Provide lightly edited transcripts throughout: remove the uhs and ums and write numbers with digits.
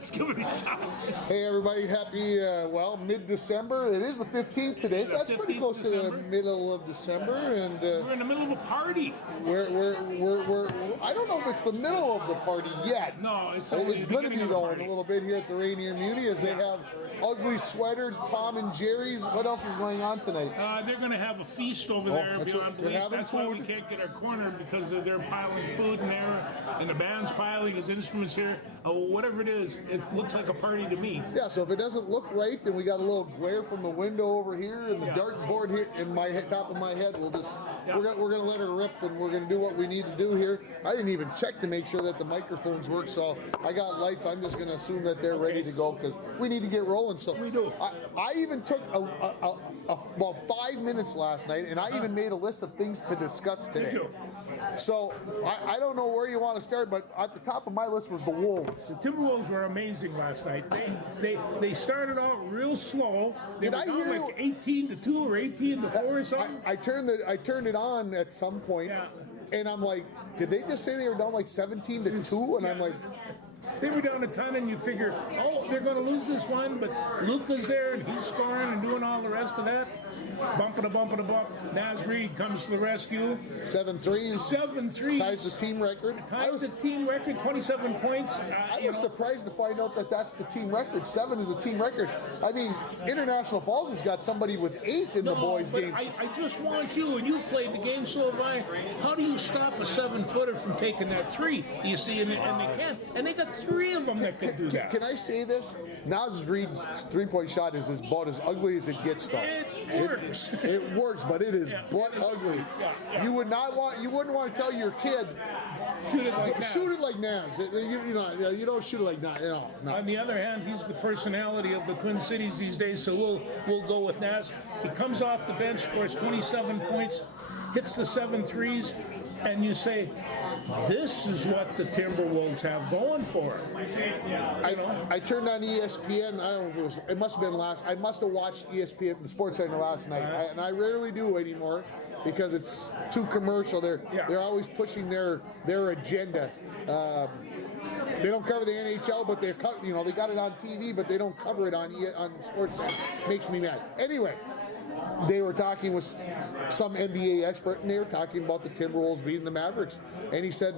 Let's give it a shot. Hey everybody, happy, mid-December. It is the 15th today, so that's pretty close to the middle of December. And we're in the middle of a party. I don't know if it's the middle of the party yet. No, it's going to be though in a little bit here at the Rainier Muni as they have Ugly Sweater, Tom and Jerry's. What else is going on tonight? They're going to have a feast over there beyond belief. That's why we can't get our corner, because they're piling food in there, and the band's piling his instruments here. Whatever it is, it looks like a party to me. Yeah, so if it doesn't look right, then we got a little glare from the window over here, and the dartboard here in my top of my head. We'll just we're gonna let her rip, and we're gonna do what we need to do here. I didn't even check to make sure that the microphones work, so I got lights. I'm just gonna assume that they're ready to go because we need to get rolling. So we do. I even took about 5 minutes last night, and I even made a list of things to discuss today. So I don't know where you want to start, but at the top of my list was the Wolves. The Timberwolves were amazing last night. They started out real slow. They were down like 18-2 or 18-4 or something. I turned it on at some point, and I'm like, did they just say they were down like 17-2? And I'm like, they were down a ton, and you figure, oh, they're going to lose this one, but Luka's there, and he's scoring and doing all the rest of that. Bump. Naz Reid comes to the rescue. 7 threes. Ties the team record. Ties the team record, 27 points. I was surprised to find out that that's the team record. 7 is a team record. I mean, International Falls has got somebody with 8 in the boys' games. I just want you, and you've played the game, so have I. How do you stop a 7-footer from taking that 3? You see, and they can. And they got 3 of them that can do that. Can I say this? Naz Reid's three-point shot is about as ugly as it gets, though. It works. It works, but it is butt ugly. You wouldn't want to tell your kid, shoot it like Naz. You don't shoot it like Naz. No. On the other hand, he's the personality of the Twin Cities these days, so we'll go with Naz. He comes off the bench, scores 27 points, hits the 7 threes, and you say, this is what the Timberwolves have going for them. I turned on ESPN. I don't know if it must have been I must have watched ESPN, the Sports Center last night, and I rarely do anymore because it's too commercial. They're always pushing their agenda. They don't cover the NHL, but they got it on TV, but they don't cover it on Sports Center. Makes me mad. Anyway. They were talking with some NBA expert, and they were talking about the Timberwolves beating the Mavericks. And he said,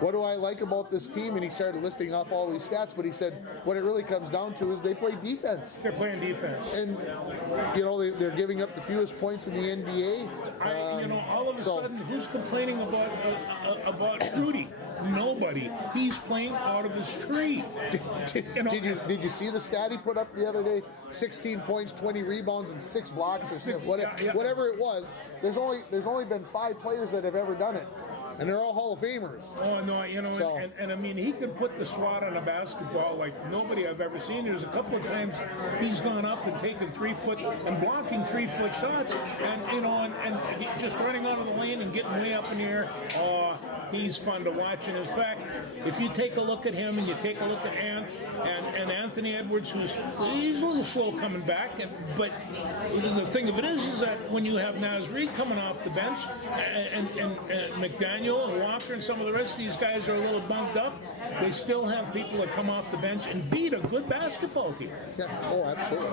what do I like about this team? And he started listing off all these stats, but he said, what it really comes down to is they play defense. They're playing defense. And, they're giving up the fewest points in the NBA. All of a sudden, who's complaining about Rudy? Nobody. He's playing out of his tree. Did you see the stat he put up the other day? 16 points, 20 rebounds, and 6 blocks, or whatever it was. There's only been 5 players that have ever done it. And they're all Hall of Famers. Oh, no, and I mean, he could put the swat on a basketball like nobody I've ever seen. There's a couple of times he's gone up and taken 3-foot and blocking 3-foot shots, and just running out of the lane and getting way up in the air. Oh, he's fun to watch. And in fact, if you take a look at him and you take a look at Ant and Anthony Edwards, he's a little slow coming back, but the thing of it is that when you have Naz Reid coming off the bench and McDaniel and Walker and some of the rest of these guys are a little bumped up, they still have people that come off the bench and beat a good basketball team. Yeah, oh, absolutely.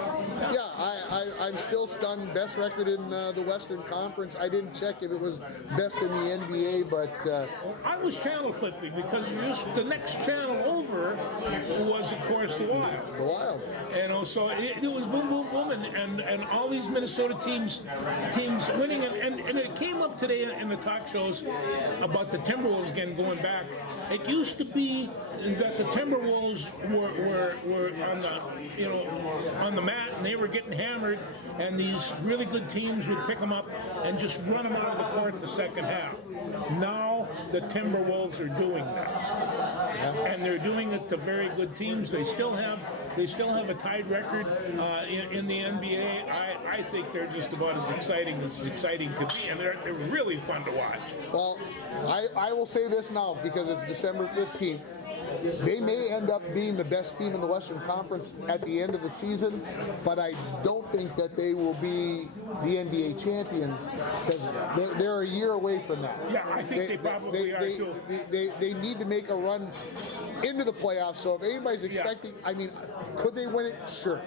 Yeah, I'm still stunned. Best record in the Western Conference. I didn't check if it was best in the NBA, but... I was channel flipping because the next channel over was, of course, the Wild. The Wild. So it was boom, boom, boom, and all these Minnesota teams winning. And it came up today in the talk shows about the Timberwolves again going back. It used to be that the Timberwolves were on the mat and they were getting hammered, and these really good teams would pick them up and just run them out of the court the second half. Now the Timberwolves are doing that, and they're doing it to very good teams. They still have a tied record in the NBA. I think they're just about as exciting could be, and they're really fun to watch. Well, I will say this now because it's December 15th. they may end up being the best team in the Western Conference at the end of the season, but I don't think that they will be the NBA champions because they're a year away from that. Yeah, I think they probably are too. They need to make a run into the playoffs. So if anybody's expecting, I mean, could they win it? Sure.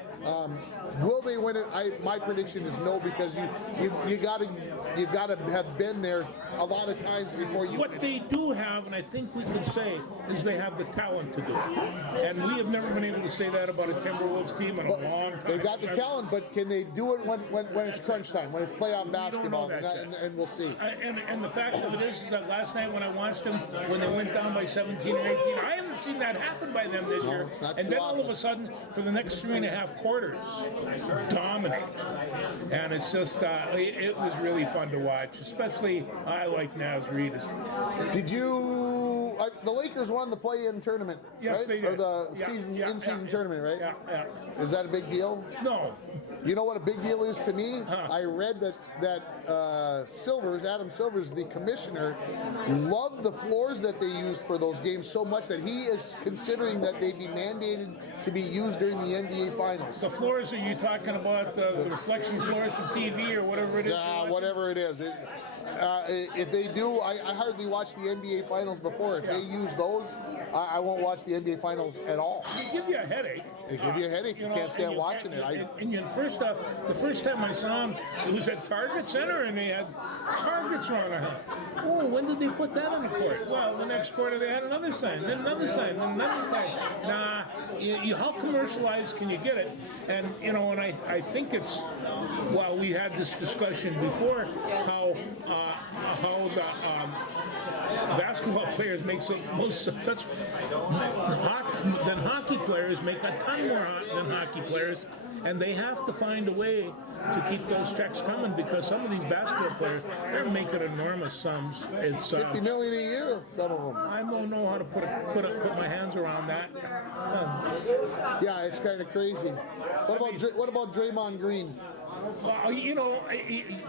Will they win it? My prediction is no, because you've got to have been there a lot of times before you. What they do have, and I think we could say, is they have the talent to do it. And we have never been able to say that about a Timberwolves team in a long time. They've got the talent, but can they do it when it's crunch time, when it's playoff basketball? And we'll see. And the fact of it is that last night when I watched them, when they went down by 17 or 18, I haven't seen that happen by them this year. It's not and too then all often. of a sudden, for the next 3.5 quarters, dominate. And it's just, it was really fun to watch, especially I like Naz Reid. Did you? The Lakers won the play-in tournament, Yes, right? they did. Or the Yeah, in-season tournament, right? Yeah. Is that a big deal? No. You know what a big deal is to me? I read that Adam Silvers, the commissioner, loved the floors that they used for those games so much that he is considering that they be mandated to be used during the NBA Finals. The floors, are you talking about the reflection floors from TV or whatever it is? Whatever it is. If they do, I hardly watch the NBA Finals before. If they use those, I won't watch the NBA Finals at all. They give you a headache. They give you a headache. You can't stand watching it. First off, the first time I saw them, it was at Target Center, and they had targets running around. Oh, when did they put that on the court? Well, the next quarter they had another sign, then another sign, then another sign. Nah, how commercialized can you get it? And and I think it's, while we had this discussion before, how the basketball players make such hockey players make a ton more than hockey players, and they have to find a way to keep those checks coming, because some of these basketball players, they're making enormous sums. It's $50 million a year, some of them. I don't know how to put my hands around that. Yeah, it's kind of crazy. What about Draymond Green?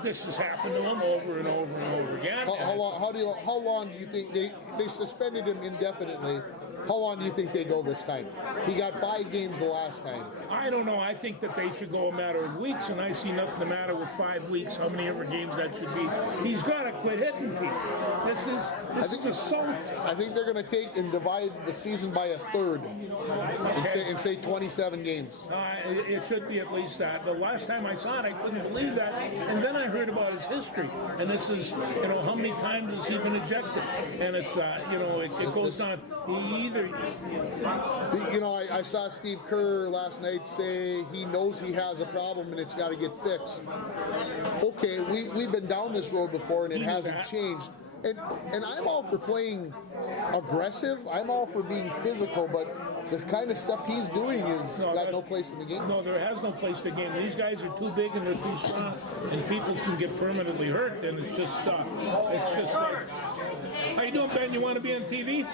This has happened to him over and over and over again. How long do you think they suspended him indefinitely? How long do you think they go this time? He got 5 games the last time. I don't know. I think that they should go a matter of weeks, and I see nothing the matter with 5 weeks, how many ever games that should be. He's got to quit hitting people. This is assault. I think they're going to take and divide the season by a third and say 27 games. It should be at least that. The last time I saw it, I couldn't believe that. And then I heard about his history. And this is, how many times has he been ejected? And it's, it goes on. I saw Steve Kerr last night say he knows he has a problem and it's got to get fixed. Okay, we've been down this road before and it hasn't changed. And I'm all for playing aggressive. I'm all for being physical, but the kind of stuff he's doing got no place in the game. No, there has no place in the game. These guys are too big and they're too strong, and people can get permanently hurt. And it's just like, how you doing, Ben? You want to be on TV?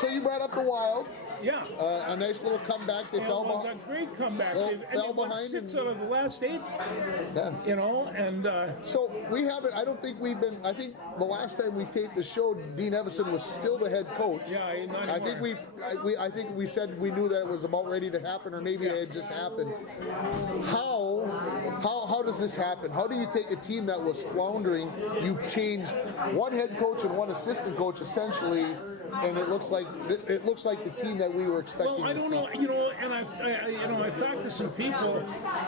So you brought up the Wild. Yeah. A nice little comeback. They fell behind. It was a great comeback. Well, They won 6 out of the last 8. Yeah. And so we haven't. I don't think we've been. I think the last time we taped the show, Dean Evison was still the head coach. Yeah, not I think I think we said we knew that it was about ready to happen, or maybe it had just happened. How does this happen? How do you take a team that was floundering? You change one head coach and one assistant coach essentially, and it looks like the team that we were expecting. Well, I don't know. And I've talked to some people.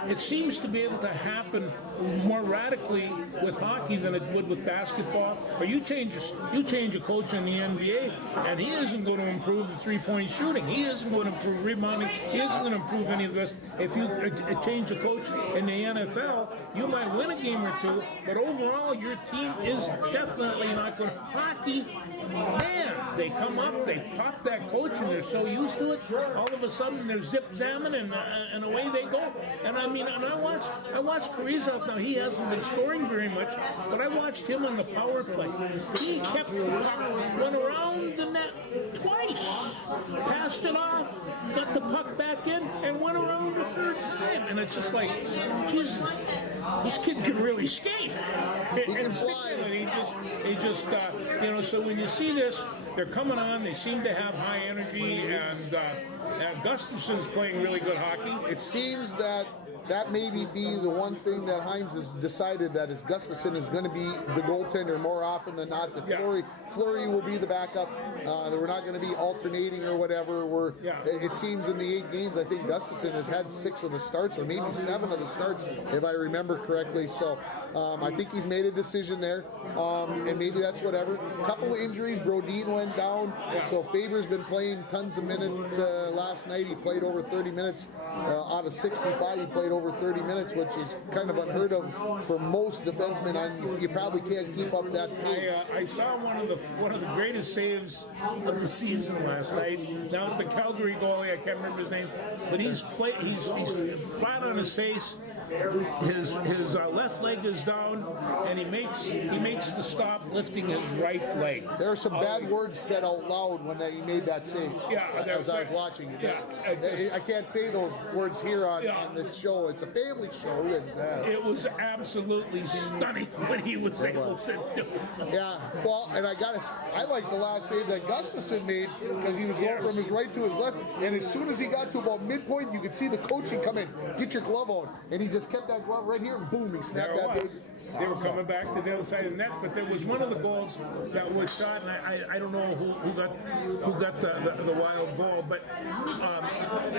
It seems to be able to happen more radically with hockey than it would with basketball. Or you change a coach in the NBA, and he isn't going to improve the 3-point shooting. He isn't going to improve rebounding. He isn't going to improve any of this. If you change a coach in the NFL, you might win a game or two, but overall your team is definitely not going to. Hockey, man, they come up, they pop that coach, and they're so used to it. All of a sudden, they're zip-zamming, and away they go. And I watched Kaprizov. Now, he hasn't been scoring very much, but I watched him on the power play. He kept the puck, went around the net twice, passed it off, got the puck back in, and went around the third time. And it's just like, Jesus, this kid can really skate. He can fly. And he just, so when you see this, they're coming on. They seem to have high energy, and Gustafson's playing really good hockey. It seems that maybe be the one thing that Hines has decided, that is Gustafson is going to be the goaltender more often than not. That Fleury will be the backup. That we're not going to be alternating or whatever. It seems in the 8 games, I think Gustafson has had 6 of the starts, or maybe 7 of the starts, if I remember correctly. So I think he's made a decision there, and maybe that's whatever. A couple of injuries. Brodin went down, so Faber's been playing tons of minutes. Last night he played over 30 minutes out of 65. He played over 30 minutes, which is kind of unheard of for most defensemen. You probably can't keep up that pace. I saw one of the greatest saves of the season last night. That was the Calgary goalie. I can't remember his name, but he's flat on his face. His left leg is down, and he makes the stop lifting his right leg. There are some bad words said out loud when he made that save. As I was watching it. I can't say those words here on this show. It's a family show, and it was absolutely stunning what he was able to do. Yeah, well, and I like the last save that Gustafson made, because he was going from his right to his left, and as soon as he got to about midpoint, you could see the coaching come in, get your glove on, and he just kept that glove right here, and boom, he snapped that baby. They were coming back to the other side of the net, but there was one of the goals that was shot, and I don't know who got the wild goal, but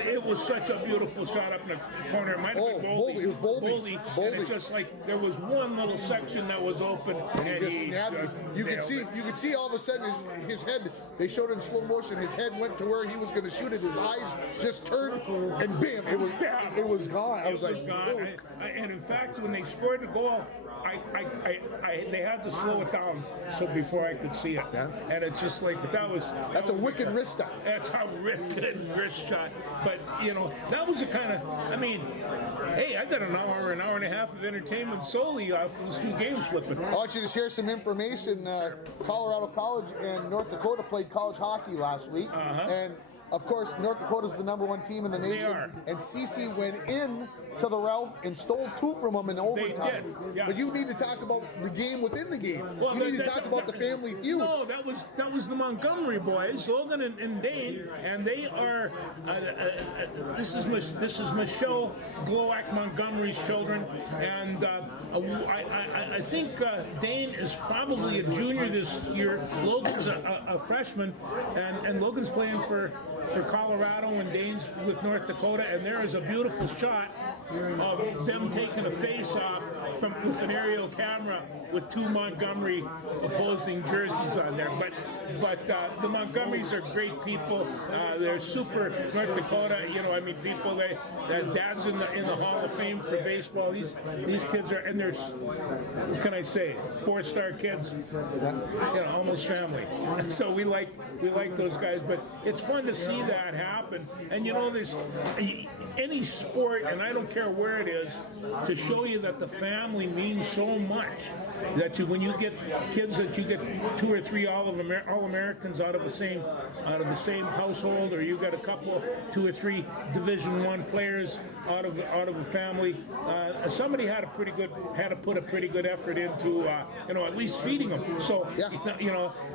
it was such a beautiful shot up in the corner. It might have been Boldy. It was Boldy. And it just like there was one little section that was open, and he snapped it. You could see all of a sudden his head. They showed in slow motion. His head went to where he was going to shoot it. His eyes just turned, and bam! It was gone. I was like, gone. And in fact, when they scored the goal, they had to slow it down before I could see it. Yeah. And it's just like, that's a wicked wrist shot. That's a wicked wrist shot. But that was the kind of, hey, I got an hour and a half of entertainment solely off those 2 games flipping. I want you to share some information. Colorado College and North Dakota played college hockey last week, and of course, North Dakota's the #1 team in the nation, and CC went in to the Ralph and stole 2 from them in overtime. They did, yes. But you need to talk about the game within the game. Well, you need to talk about the family feud. No, that was the Montgomery boys, Logan and Dane, and they are. This is Michelle Glowak Montgomery's children, and I think Dane is probably a junior this year. Logan's a freshman, and Logan's playing for Colorado, and Dane's with North Dakota, and there is a beautiful shot of them taking a face-off with an aerial camera with 2 Montgomery opposing jerseys on there. But the Montgomerys are great people. They're super North Dakota. People. Their dad's in the Hall of Fame for baseball. These kids are, and there's, what can I say, 4-star kids. Almost family. So we like those guys. But it's fun to see that happen. And there's any sport, and I don't care where it is, to show you that the family means so much. That when you get kids, that you get 2 or 3 All-Americans out of the same household, or you got a couple, 2 or 3 Division I players out of a family. Somebody had to put a pretty good effort into at least feeding them. So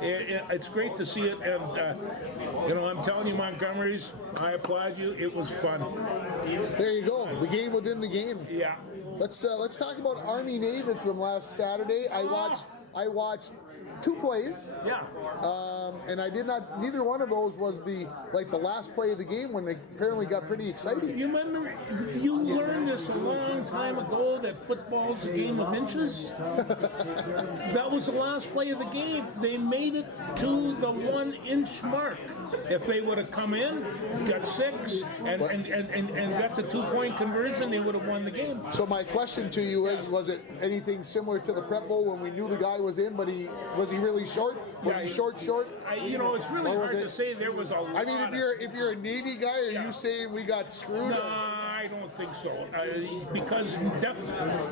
it's great to see it, and I'm telling you, Montgomery's, I applaud you. It was fun. There you go. The game within the game. Yeah. Let's talk about Army Navy from last Saturday. I watched 2 plays. Yeah. And neither one of those was the last play of the game, when they apparently got pretty excited. You remember, you learned this a long time ago, that football's a game of inches? That was the last play of the game. They made it to the 1-inch mark. If they would have come in, got 6, and got the 2-point conversion, they would have won the game. So my question to you is, was it anything similar to the Prep Bowl when we knew the guy was in, but was he really short? Was he short? It's really hard to say. There was a lot. If you're a Navy guy, are you saying we got screwed? No, I don't think so. Because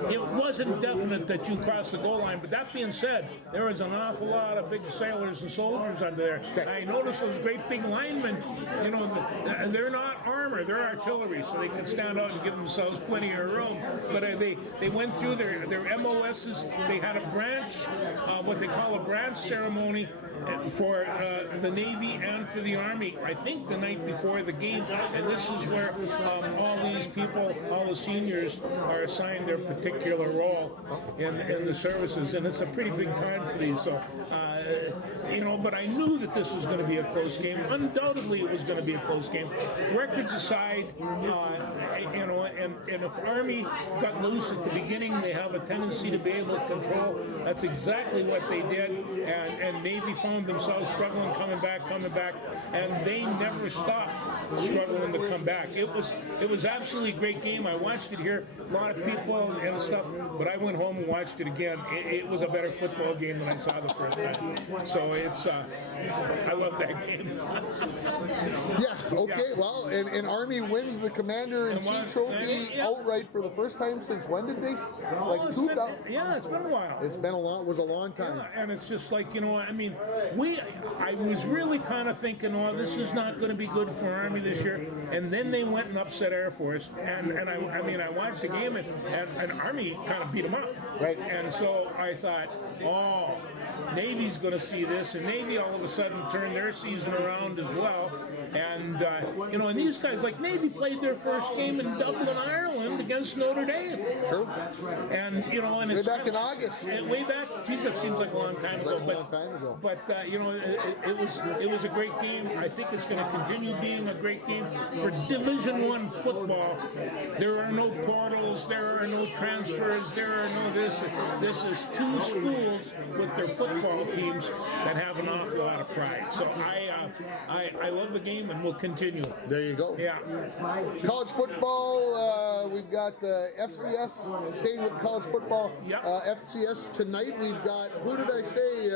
it wasn't definite that you crossed the goal line. But that being said, there was an awful lot of big sailors and soldiers under there. I noticed those great big linemen, you know, they're not armor, they're artillery, so they can stand out and give themselves plenty of room. But they went through their MOSs. They had a branch, what they call a branch ceremony for the Navy and for the Army, I think the night before the game, and this is where all these people, all the seniors, are assigned their particular role in the services, and it's a pretty big time for these. So, you know, but I knew that this was going to be a close game. Undoubtedly, it was going to be a close game. Records aside, you know, and if Army got loose at the beginning, they have a tendency to be able to control. That's exactly what they did, and Navy found themselves struggling, coming back, and they never stopped struggling to come back. It was absolutely a great game. I watched it here, a lot of people and stuff, but I went home and watched it again. It was a better football game than I saw the first time. So it's, I love that game. Yeah, okay, well, and Army wins the Commander-in-Chief trophy outright for the first time since when did they? Like 2000? Yeah, it's been a while. It's been a long time. Yeah, and it's just like, you know, I mean, I was really kind of thinking, oh, this is not going to be good for Army this year. And then they went and upset Air Force. And I mean, I watched the game, and Army kind of beat them up. Right. And so I thought, oh, Navy's going to see this, and Navy all of a sudden turned their season around as well. And, you know, and these guys, like Navy played their first game in Dublin, Ireland against Notre Dame. True. And, you know, and way it's back in August. Way back, geez, that seems like a long time ago. But you know, it was a great game. I think it's going to continue being a great game for Division I football. There are no portals, there are no transfers, there are no this. This is two schools with their football teams that have an awful lot of pride. So I love the game and will continue. There you go. Yeah. College football, we've got FCS, staying with college football. Yep. FCS tonight, we've got, who did I say?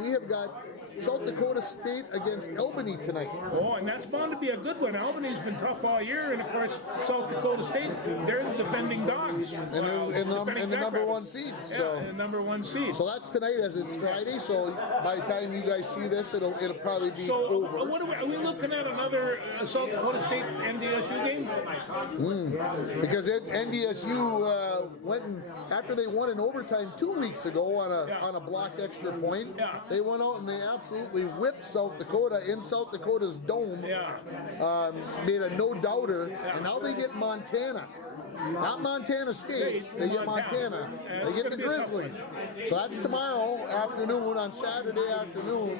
We have got South Dakota State against Albany tonight. Oh, and that's bound to be a good one. Albany's been tough all year, and of course, South Dakota State, they're the defending dogs. And the number one seed. So. Yeah, the number one seed. So that's tonight as it's Friday, so by the time you guys see this, it'll probably be over. What are we looking at another South Dakota State NDSU game? Because NDSU went and, after they won in overtime 2 weeks ago on a blocked extra point, they went out and they absolutely whipped South Dakota in South Dakota's dome. Made a no-doubter, and now they get Montana. Not Montana State, they get Montana. They get the Grizzlies. So that's tomorrow afternoon, on Saturday afternoon.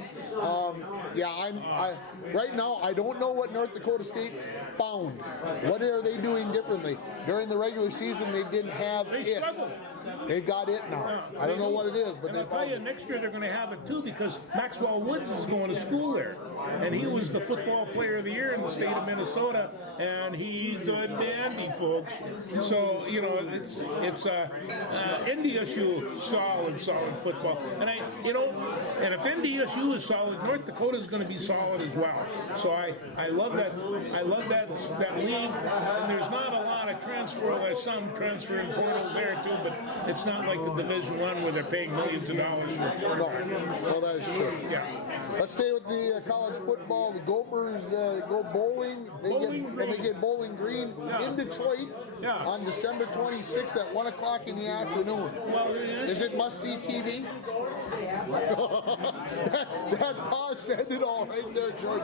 Right now, I don't know what North Dakota State found. What are they doing differently? During the regular season, they didn't have it. They've got it now. I don't know what it is, but I'll tell you, next year they're going to have it too, because Maxwell Woods is going to school there, and he was the football player of the year in the state of Minnesota, and he's a dandy, folks. So you know, it's NDSU solid football, and and if NDSU is solid, North Dakota is going to be solid as well. So I love that league, and there's not a lot of transfer. There's some transferring portals there too, but it's not like the Division I where they're paying millions of dollars for a quarterback. No, that is true. Yeah. Let's stay with the college football. The Gophers go bowling. They get Bowling Green in Detroit on December 26th at 1 o'clock in the afternoon. Well, is it must-see TV? that pause said it all right there, George.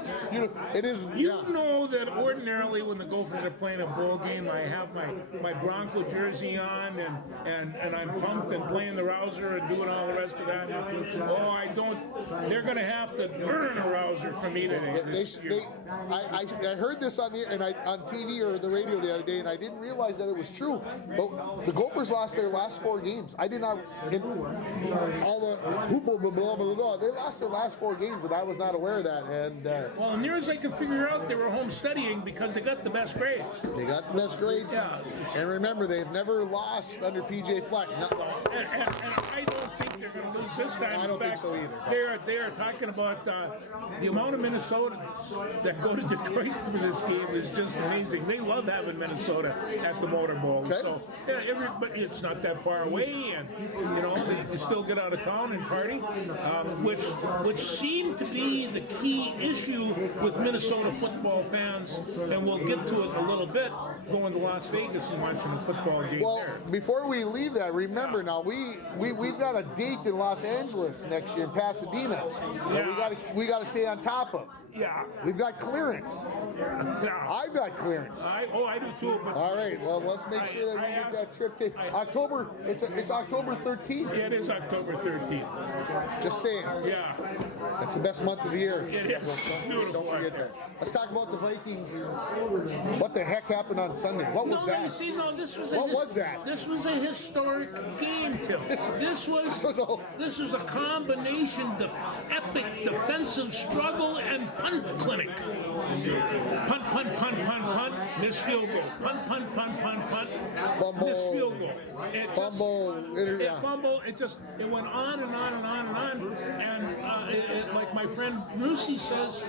It is. You know that ordinarily when the Gophers are playing a bowl game, I have my Bronco jersey on and I'm pumped and playing the rouser and doing all the rest of that. Oh, I don't. They're going to have to earn a rouser for me today. I heard this on TV or the radio the other day, and I didn't realize that it was true. But the Gophers lost their last 4 games. I did not. All the blah, blah, blah, blah. They lost their last 4 games, and I was not aware of that. And well, near as I can figure out, they were home studying because they got the best grades. They got the best grades. States. Yeah. And remember, they've never lost under PJ Fleck. No. And I don't think they're going to lose this time. I don't think so either. They are talking about the amount of Minnesotans that go to Detroit for this game is just amazing. They love having Minnesota at the Motor Bowl. Okay. So but it's not that far away, and you still get out of town and party, which seemed to be the key issue with Minnesota football fans, and we'll get to it in a little bit. Going to Las Vegas and watching a football game Well, there. before we leave that, remember now we've got a date in Los Angeles next year in Pasadena that we got to stay on top of. Yeah. We've got clearance. Yeah. I've got clearance. I do too. But All right. Well, let's make sure that we get that trip to October. It's October 13th. It is October 13th. Just saying. Yeah. That's the best month of the year. It is. Beautiful. Don't forget that. Let's talk about the Vikings. What the heck happened on Sunday? What was that? What was that? This was a historic game, Tim. This was a combination of epic defensive struggle and punt clinic. Punt, punt, punt, punt, punt, miss field goal. Punt, punt, punt, punt, punt, Fumble. miss field goal. Fumble. It went on and on and on and on. And like my friend Brucey says,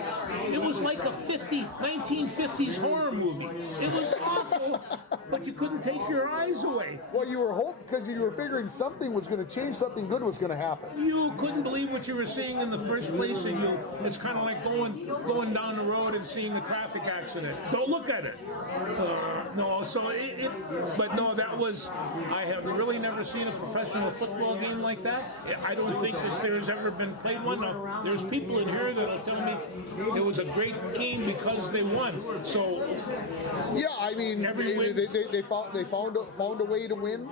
it was like a 1950s horror movie. It was awful, but you couldn't take your eyes away. Well, you were hoping because you were figuring something was going to change, something good was going to happen. You couldn't believe what you were seeing in the first place, and it's kind of like going down the road and seeing a traffic accident. Don't look at it. I have really never seen a professional football game like that. I don't think that there's ever been played one. Now, there's people in here that'll tell me it was a great game because they won. So yeah, I mean, they found a way to win.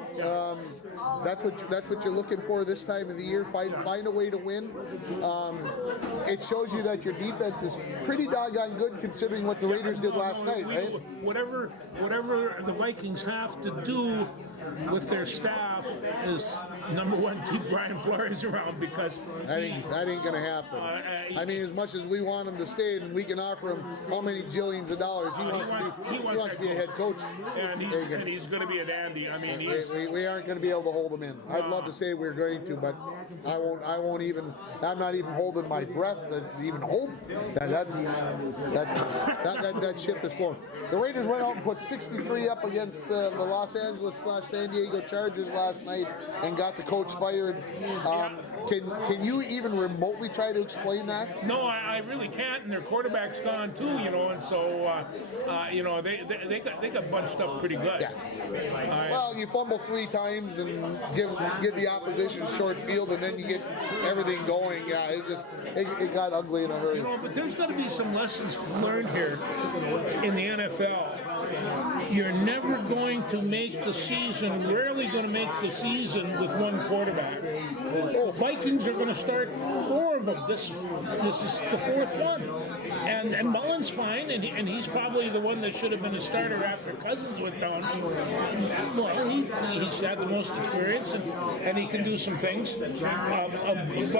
That's what you're looking for this time of the year. Find a way to win. It shows you that your defense is pretty doggone good considering what the Raiders did last night, right? Whatever the Vikings have to do with their staff is, number one, keep Brian Flores around because that ain't gonna happen. I mean, as much as we want him to stay and we can offer him how many jillions of dollars, he wants to be a head coach. And he's going to be a dandy. I mean, we aren't going to be able to hold him in. I'd love to say we're going to, but I'm not even holding my breath to even hope that ship is flowing. The Raiders went out and put 63 up against the Los Angeles/San Diego Chargers last night and got the coach fired. Can you even remotely try to explain that? No, I really can't. And their quarterback's gone too, and so they got bunched up pretty good. Yeah. Well, you fumble 3 times and give the opposition short field, and then you get everything going. Yeah, it got ugly in a hurry. But there's got to be some lessons learned here in the NFL. You're never going to make the season, rarely going to make the season with one quarterback. Vikings are going to start 4 of them. This is the 4th one. And Mullen's fine, and he's probably the one that should have been a starter after Cousins went down. Well, he's had the most experience, and he can do some things. But he's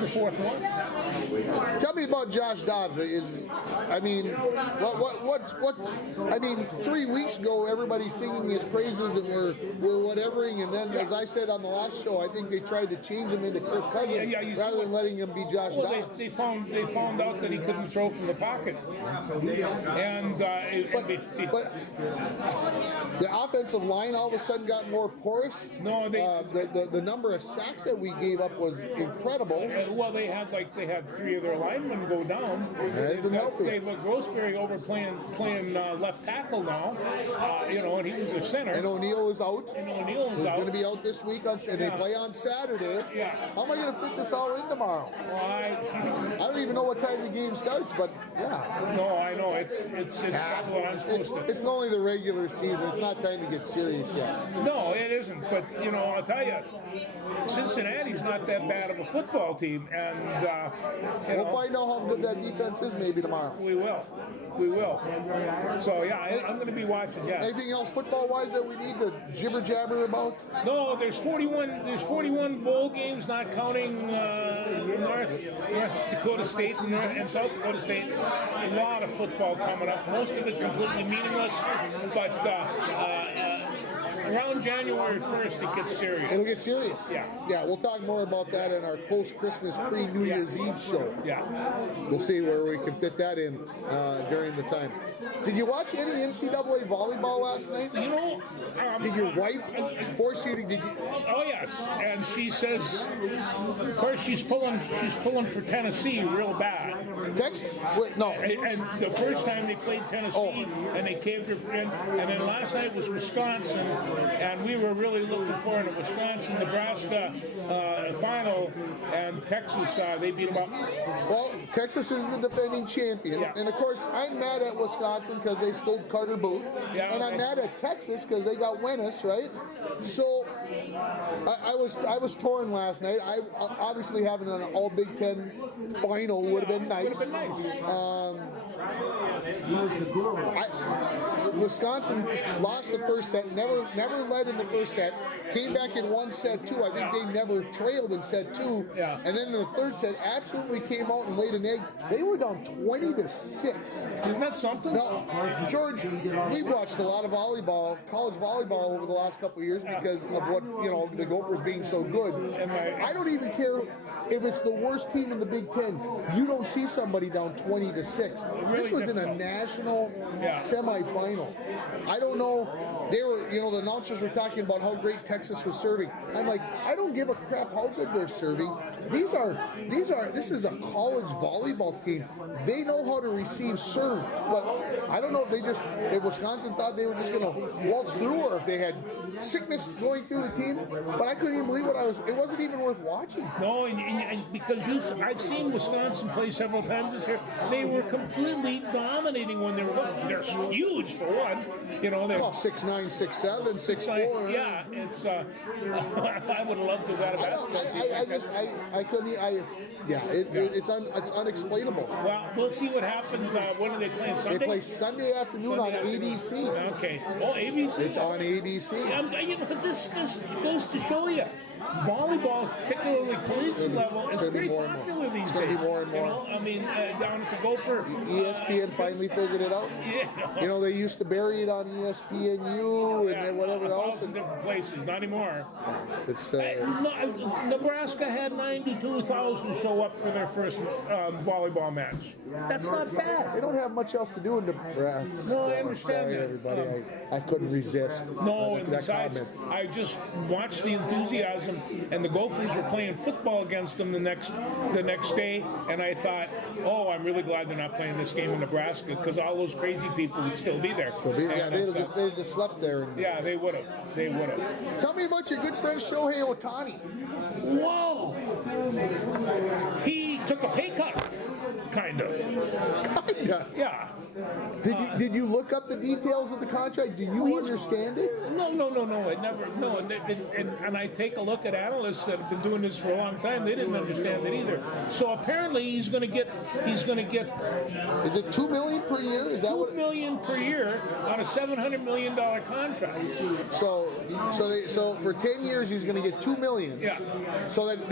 the 4th one. Tell me about Josh Dobbs. 3 weeks ago, everybody's singing his praises and we're whatevering, and then, as I said on the last show, I think they tried to change him into Kirk Cousins rather than letting him be Josh Dobbs. They found out that he couldn't throw from the pocket, and but the offensive line all of a sudden got more porous. No, the number of sacks that we gave up was incredible. Well, they had 3 of their linemen go down. That isn't helping. They've got Grossberry over playing left tackle now, and he was a center. And O'Neal is out. He's going to be out this week, and they play on Saturday. Yeah. How am I going to fit this all in tomorrow? Well, I don't even know what time the game starts, but yeah. No, I know it's what I'm supposed to. It's only the regular season. It's not time to get serious yet. No, it isn't. But I'll tell you, Cincinnati's not that bad of a football team, and we'll find out how good that defense is maybe tomorrow. We will. So So yeah, I'm going to be watching. Yeah. Anything else football-wise that we need to jibber jabber about? No, there's 41. There's 41 bowl games, not counting North Dakota State and South Dakota State. A lot of football coming up. Most of it completely meaningless, but around January 1st, it gets serious. It'll get serious. Yeah. Yeah, we'll talk more about that in our post-Christmas, pre-New Year's Eve show. Yeah. We'll see where we can fit that in during the time. Did you watch any NCAA volleyball last night? You know, Did your wife force you to? Did you? Oh yes, and she says, of course, she's pulling for Tennessee real bad. Texas? Wait, no. And the first time they played Tennessee, and they caved her in, and then last night was Wisconsin, and we were really looking forward to Wisconsin-Nebraska final, and Texas, they beat them up. Well, Texas is the defending champion, Yeah. and of course, I'm mad at Wisconsin because they stole Carter Booth, Yeah, and I'm okay. mad at Texas because they got Wennis, right? So I was torn last night. I obviously having an all Big Ten final would have been nice. Would have been nice. Wisconsin lost the first set, never led in the first set, came back in one set two. I think they never trailed in set two. Yeah. And then in the third set, absolutely came out and laid an egg. They were down 20-6. Isn't that something? Now, George, we've watched a lot of volleyball, college volleyball over the last couple of years because of what, the Gophers being so good. I don't even care if it's the worst team in the Big Ten. You don't see somebody down 20-6. This was in a national semifinal. I don't know. They were, the announcers were talking about how great Texas was serving. I'm like, I don't give a crap how good they're serving. This is a college volleyball team. They know how to receive serve, but I don't know if Wisconsin thought they were just going to waltz through or if they had sickness going through the team. But I couldn't even believe it wasn't even worth watching. No, and because I've seen Wisconsin play several times this year. They were completely dominating when they were going. They're huge for one. They're 6'9", 6'7", 6'4". Yeah, it's. I would love to have had a basketball team. It's unexplainable. Well, we'll see what happens. When are they playing? Sunday? They play Sunday afternoon on ABC. Okay. Oh, ABC. It's on ABC. This goes to show you. Volleyball, particularly collegiate level, is pretty popular these days. It's going to be more and more. Down at the Gopher. ESPN finally figured it out. Yeah. They used to bury it on ESPNU and then whatever else. In different places, not anymore. It's Nebraska had 92,000 show up for their first volleyball match. That's not bad. They don't have much else to do in Nebraska. No, I understand Sorry, that. everybody. I couldn't resist. No, and that besides, comment. I just watched the enthusiasm, and the Gophers were playing football against them the next day, and I thought, I'm really glad they're not playing this game in Nebraska because all those crazy people would still be there. They just slept there. Yeah, they would have. Tell me about your good friend Shohei Ohtani. Whoa! He took a pay cut, kind of. Kinda. Yeah. Did you look up the details of the contract? Do you understand it? No. It never. No, and I take a look at analysts that have been doing this for a long time. They didn't understand it either. So apparently he's going to get. Is it $2 million per year? Is that $2 million per year on a $700 million contract. So for 10 years he's going to get $2 million. Yeah. So that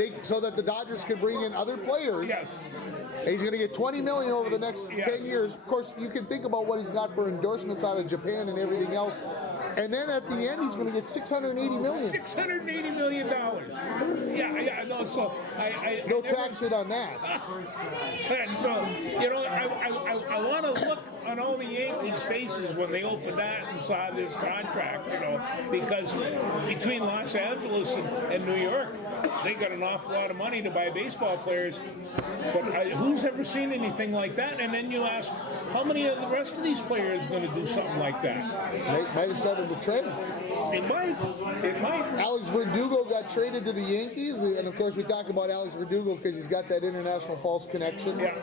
the Dodgers could bring in other players. Yes. And he's going to get $20 million over the next 10 years. Of course, you can think about what he's got for endorsements out of Japan and everything else. And then at the end, he's going to get $680 million. $680 million. Yeah. No, so no tax hit on that. And so, I want to look on all the Yankees' faces when they opened that and saw this contract, because between Los Angeles and New York, they got an awful lot of money to buy baseball players. But who's ever seen anything like that? And then you ask, how many of the rest of these players going to do something like that? They might have started the trend. It might. Alex Verdugo got traded to the Yankees, and of course we talk about Alex Verdugo because he's got that International Falls connection. Yeah.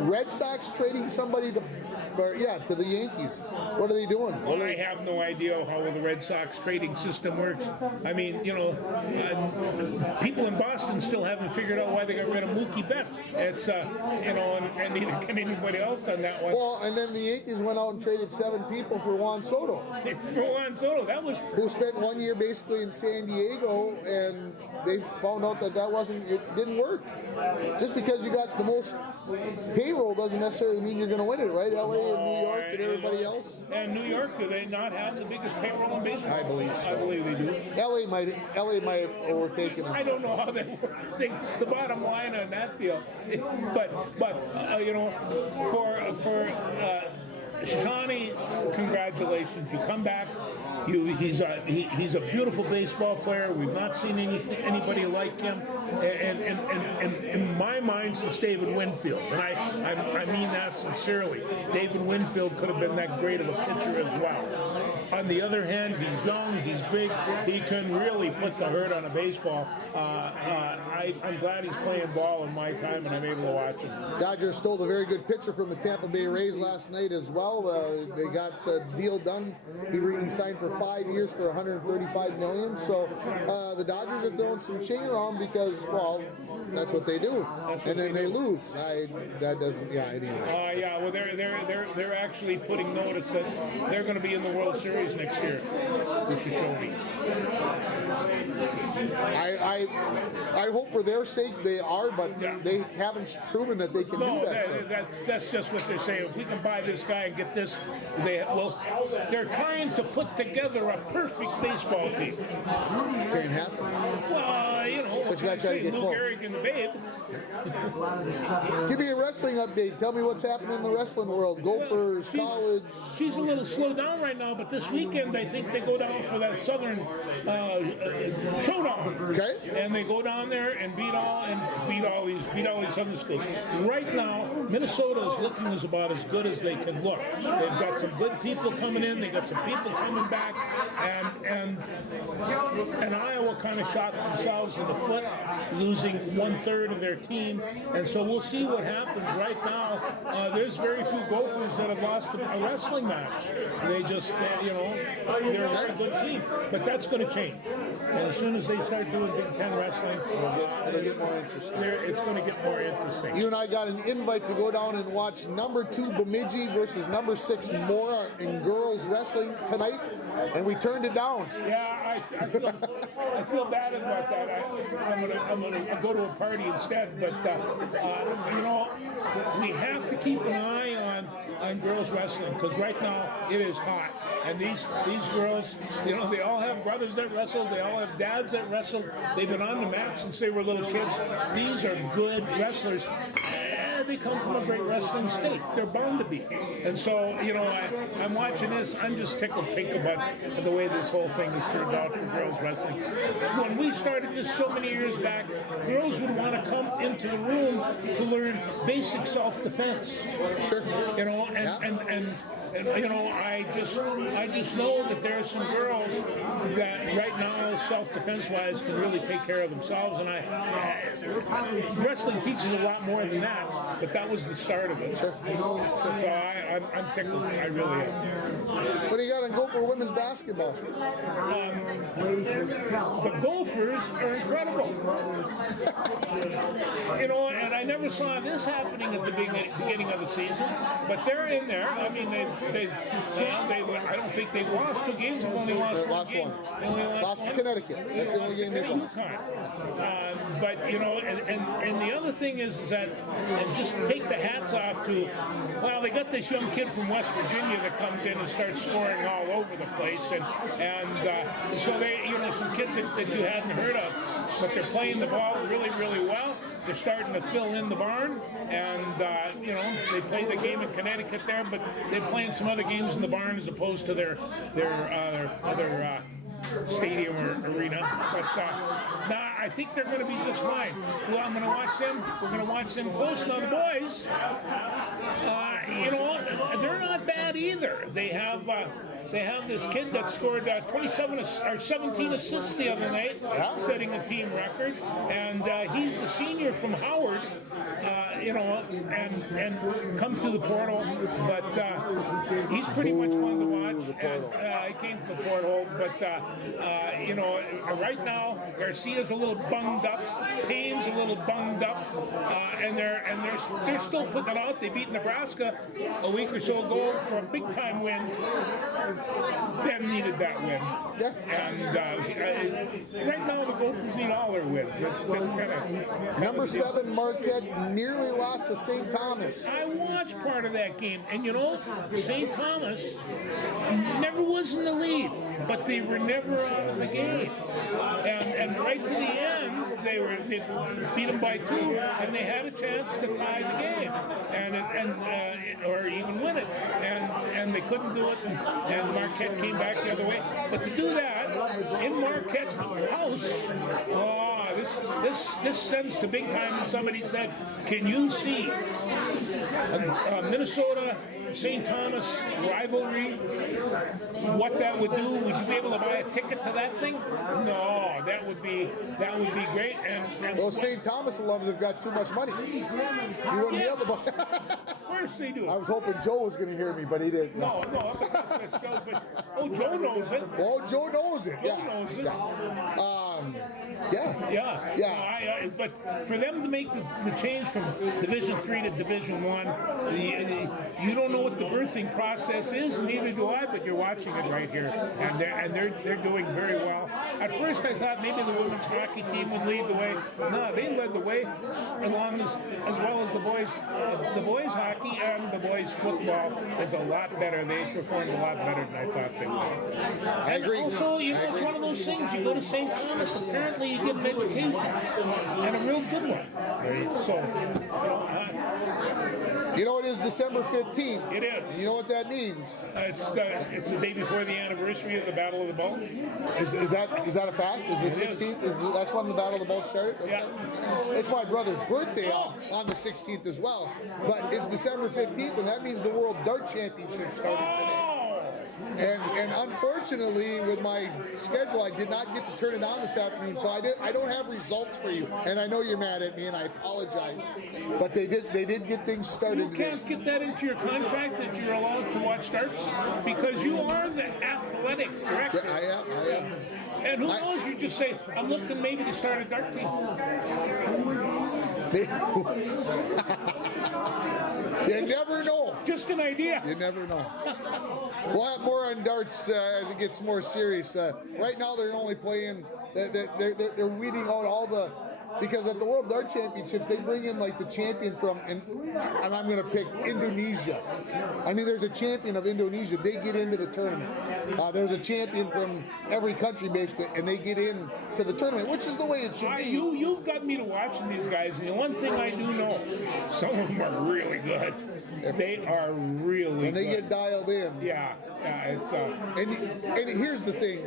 Red Sox trading somebody to the Yankees. What are they doing? I have no idea how the Red Sox trading system works. I mean, people in Boston still haven't figured out why they got rid of Mookie Betts. It's, and neither can anybody else on that one. Well, and then the Yankees went out and traded 7 people for Juan Soto. For Juan Soto, that was... Who spent 1 year basically in San Diego, and they found out that it didn't work. Just because you got the most payroll doesn't necessarily mean you're going to win it, right? LA and New York and everybody else. And New York, do they not have the biggest payroll in baseball? I believe so. I believe they do. LA might have overtaken them. I don't know how they work. The bottom line on that deal, but for Shawnee, congratulations. You come back. He's a beautiful baseball player. We've not seen anybody like him. And in my mind, since David Winfield, and I mean that sincerely. David Winfield could have been that great of a pitcher as well. On the other hand, he's young, he's big, he can really put the hurt on a baseball. I'm glad he's playing ball in my time and I'm able to watch him. Dodgers stole a very good pitcher from the Tampa Bay Rays last night as well. They got the deal done. He signed for 5 years for $135 million. So the Dodgers are throwing some ching around because, well, that's what they do. And then they lose. That doesn't, yeah, anyway. Well, they're actually putting notice that they're going to be in the World Series next year, which is showing. I hope for their sake they are, but they haven't proven that they can do that. That's just what they're saying. If we can buy this guy and get this, they're trying to put together a perfect baseball team. Can't happen. Well, but you got to try to get Lou close. Gehrig and the Babe. Give me a wrestling update. Tell me what's happening in the wrestling world. Gophers, college. She's a little slowed down right now, but this weekend I think they go down for that Southern showdown. Okay. And they go down there and beat all these other schools. Right now, Minnesota is looking about as good as they can look. They've got some good people coming in. They got some people coming back, and Iowa kind of shot themselves in the foot, losing 1/3 of their team. And so we'll see what happens. Right now, there's very few Gophers that have lost a wrestling match. They're a very good team. But that's going to change. And as soon as they start doing Big Ten wrestling, it'll get more interesting. It's going to get more interesting. You and I got an invite to go down and watch number 2 Bemidji versus number 6 Mora in girls wrestling tonight, and we turned it down. Yeah, I feel bad about that. I'm gonna go to a party instead. But we have to keep an eye on girls wrestling because right now it is hot. And these girls, they all have brothers that wrestle. They all have dads that wrestle. They've been on the mat since they were little kids. These are good wrestlers. They come from a great wrestling state. They're bound to be. And so, I'm watching this. I'm just tickled pink about the way this whole thing has turned out for girls wrestling. When we started this so many years back, girls would want to come into the room to learn basic self-defense. Sure. I just know that there are some girls that right now, self-defense-wise, can really take care of themselves. And wrestling teaches a lot more than that, but that was the start of it. Sure. So I'm tickled. I really am. What do you got on Gopher women's basketball? The Gophers are incredible. And I never saw this happening at the beginning of the season, but they're in there. I mean, I don't think they've lost 2 games. They've only lost one game. Lost to Connecticut. That's the only game they lost. But and the other thing is that, and just take the hats off to, well, they got this young kid from West Virginia that comes in and starts scoring all over the place, and so they, some kids that you hadn't heard of, but they're playing the ball really, really well. They're starting to fill in the barn, and they played the game in Connecticut there, but they're playing some other games in the barn as opposed to their other stadium or arena. But I think they're going to be just fine. Well, I'm going to watch them. We're going to watch them close. Now the boys, they're not bad either. They have they have this kid that scored 17 assists the other night, setting a team record, and he's a senior from Howard. And comes through the portal, but he's pretty much fun to watch. And he came from the portal, but right now Garcia's a little bunged up, Payne's a little bunged up, and they're still putting it out. They beat Nebraska a week or so ago for a big time win. Ben needed that win, and right now the Gophers need all their wins. That's kind of number 7 Marquette nearly lost to St. Thomas. I watched part of that game, and St. Thomas never was in the lead, but they were never out of the game. And right to the end, they beat them by 2, and they had a chance to tie the game, or even win it, and they couldn't do it. And Marquette came back the other way. But to do that in Marquette's house, this sends to big time. And somebody said, "Can you see Minnesota St. Thomas rivalry? What that would do? Would you be able to buy a ticket to that thing? No, that would be great." And well, St. Thomas alums have got too much money. You wouldn't be able to buy. Of course they do. I was hoping Joe was going to hear me, but he didn't. No, that's Joe. But Joe knows it. Oh, Joe knows it. Joe knows it. Yeah. But for them to make the change from Division 3 to Division 1, you don't know what the birthing process is, neither do I. But you're watching it right here, and they're doing very well. At first, I thought maybe the women's hockey team would lead the way. No, they led the way, along as well as the boys. The boys hockey and the boys football is a lot better. They performed a lot better than I thought they would. I agree. Also, it's one of those things. You go to St. Thomas, apparently you get an education, and a real good one. So, it is December 15th. It is. You know what that means? It's the day before the anniversary of the Battle of the Bulge. Is that a fact? Is it 16th? That's when the Battle of the Bulge started? Okay. Yeah. It's my brother's birthday on the 16th as well. But it's December 15th, and that means the World Dart Championship started today. And unfortunately, with my schedule, I did not get to turn it on this afternoon, so I don't have results for you. And I know you're mad at me, and I apologize. But they did get things started. You can't get that into your contract that you're allowed to watch darts because you are the athletic director. I am. And who knows? You just say, "I'm looking maybe to start a dart team." You never know. Just an idea. You never know. We'll have more on darts as it gets more serious. Right now, they're only playing. They're weeding out all the. Because at the World Dart Championships, they bring in like the champion from, and I'm going to pick Indonesia. I mean, there's a champion of Indonesia. They get into the tournament. There's a champion from every country, basically, and they get in to the tournament, which is the way it should be. You've got me to watching these guys, and the one thing I do know, some of them are really good. They are really good. When they get dialed in. Yeah, it's and here's the thing,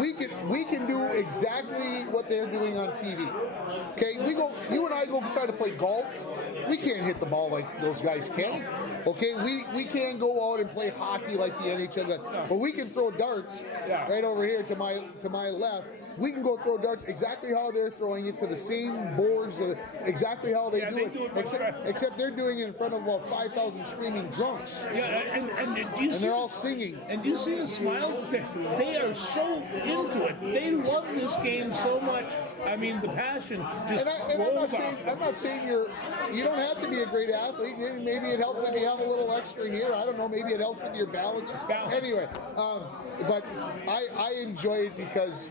we can do exactly what they're doing on TV. Okay, you and I go try to play golf. We can't hit the ball like those guys can. Okay, we can't go out and play hockey like the NHL guys, but we can throw darts right over here to my left. We can go throw darts exactly how they're throwing it to the same boards, exactly how they do it. Except they're doing it in front of about 5,000 screaming drunks. Yeah, and do you see they're all singing. And do you see the smiles? They are so into it. They love this game so much. I mean, the passion just. And I'm not saying you don't have to be a great athlete. Maybe it helps if you have a little extra here. I don't know. Maybe it helps with your balance. Anyway, but I enjoy it because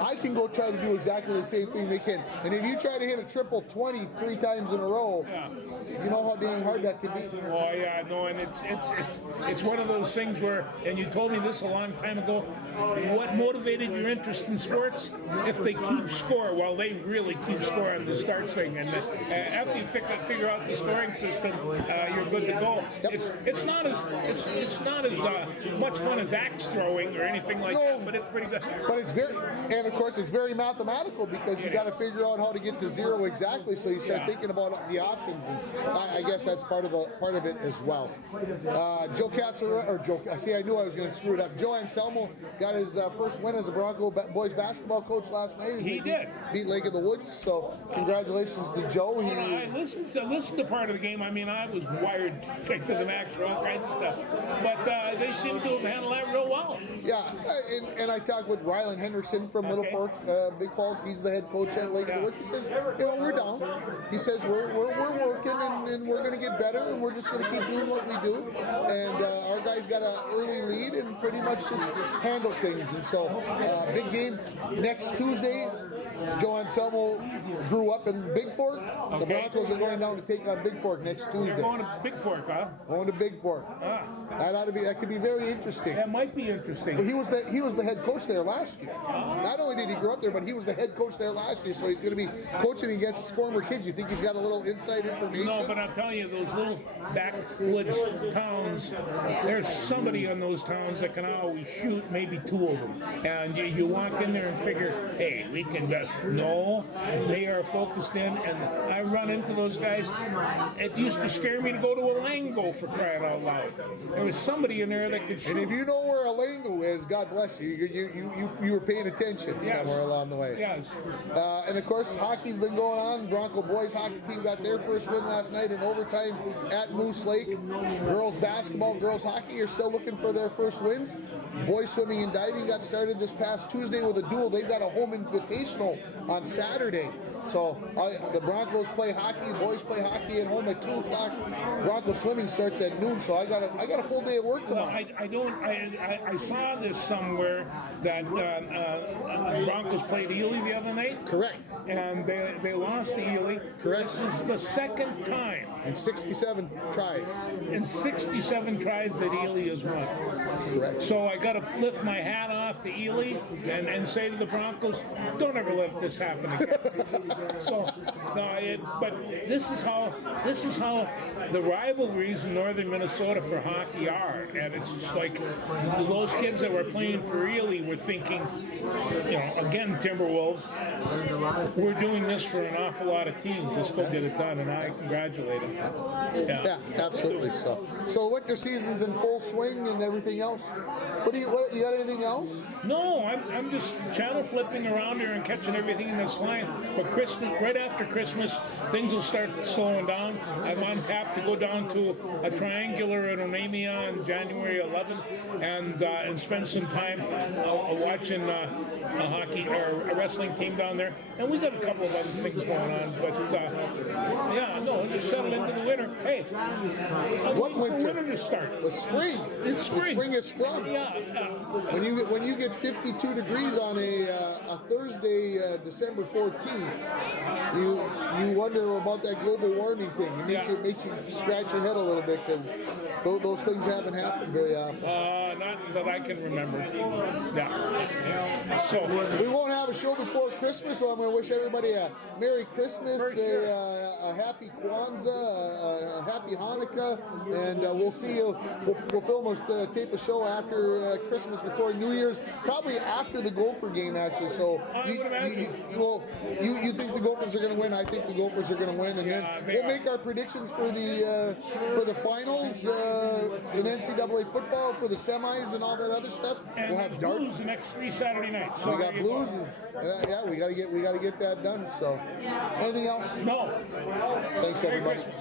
I can go try to do exactly the same thing they can. And if you try to hit a triple 20 3 times in a row, you know how dang hard that can be. Oh yeah, no, and it's one of those things where, and you told me this a long time ago, what motivated your interest in sports? If they keep score, well, they really keep score on the start thing, and after you figure out the scoring system, you're good to go. It's not as much fun as axe throwing or anything like that, but it's pretty good. But it's very, and of course it's very mathematical because you got to figure out how to get to zero exactly. So you start thinking about the options, and I guess that's part of it as well. Joe Casarelli, or Joe, see, I knew I was going to screw it up. Joe Anselmo got his first win as a Bronco boys basketball coach last night. He did beat Lake of the Woods. So congratulations to Joe. I listened to part of the game. I mean, I was wired straight to the max for all kinds of stuff, but they seem to have handled that real well. Yeah, and I talked with Rylan Hendrickson from Little Fork, Big Falls. He's the head coach at Lake of the Woods. He says, we're down. He says we're working and we're going to get better, and we're just going to keep doing what we do. And our guys got an early lead and pretty much just handle things. And so, big game next Tuesday. Joe Anselmo grew up in Big Fork. The Broncos are going down to take on Big Fork next Tuesday. You're going to Big Fork, huh? Going to Big Fork. That could be very interesting. That might be interesting. But he was the head coach there last year. Not only did he grow up there, but he was the head coach there last year. So he's going to be coaching against his former kids. You think he's got a little inside information? No, but I'm telling you, those little backwoods towns, there's somebody in those towns that can always shoot maybe two of them. And you walk in there and figure, hey, we can. No, they are focused in, and I run into those guys. It used to scare me to go to a Lango, for crying out loud. There was somebody in there that could shoot. And if you know where a Lango is, God bless you. You were paying attention somewhere along the way. Yes. And of course, hockey's been going on. Bronco boys hockey team got their first win last night in overtime at Moose Lake. Girls basketball, girls hockey are still looking for their first wins. Boys swimming and diving got started this past Tuesday with a duel. They've got a home invitational on Saturday. So the Broncos play hockey, the boys play hockey at home at 2 o'clock. Bronco swimming starts at noon, so I got a full day of work tomorrow. I saw this somewhere that the Broncos played Ely the other night. Correct. And they lost to Ely. Correct. This is the second time. And 67 tries. In 67 tries that Ely has won. Correct. So I got to lift my hat off to Ely and say to the Broncos, don't ever let this happen again. So, but this is how the rivalries in northern Minnesota for hockey are, and it's just like those kids that were playing for Ely were thinking, again, Timberwolves, we're doing this for an awful lot of teams. Let's go get it done, and I congratulate them. Yeah, absolutely. So winter season's in full swing and everything else. You got anything else? No, I'm just channel flipping around here and catching everything that's flying. But right after Christmas, things will start slowing down. I'm on tap to go down to a triangular at Onamia on January 11th and spend some time watching a hockey or a wrestling team down there. And we got a couple of other things going on. But just settle into the winter. Hey, what winter? Winter to start. The spring. It's spring. The spring is sprung. Yeah. When you get 52 degrees on a Thursday, December 14th, you wonder about that global warming thing. It makes you scratch your head a little bit because those things haven't happened very often. Not that I can remember. Yeah. So we won't have a show before Christmas, so I'm going to wish everybody a Merry Christmas, a Happy Kwanzaa, a Happy Hanukkah, and we'll see you. We'll film tape a show after Christmas before New Year's, probably after the Gopher game actually. So you think the Gophers are going to win? I think the Gophers are going to win, and then we'll make our predictions for the finals in NCAA football, for the semis and all that other stuff. And we'll have darts. Blues the next 3 Saturday nights. So we got Blues. We got to get that done. So anything else? No. Thanks everybody. Merry Christmas.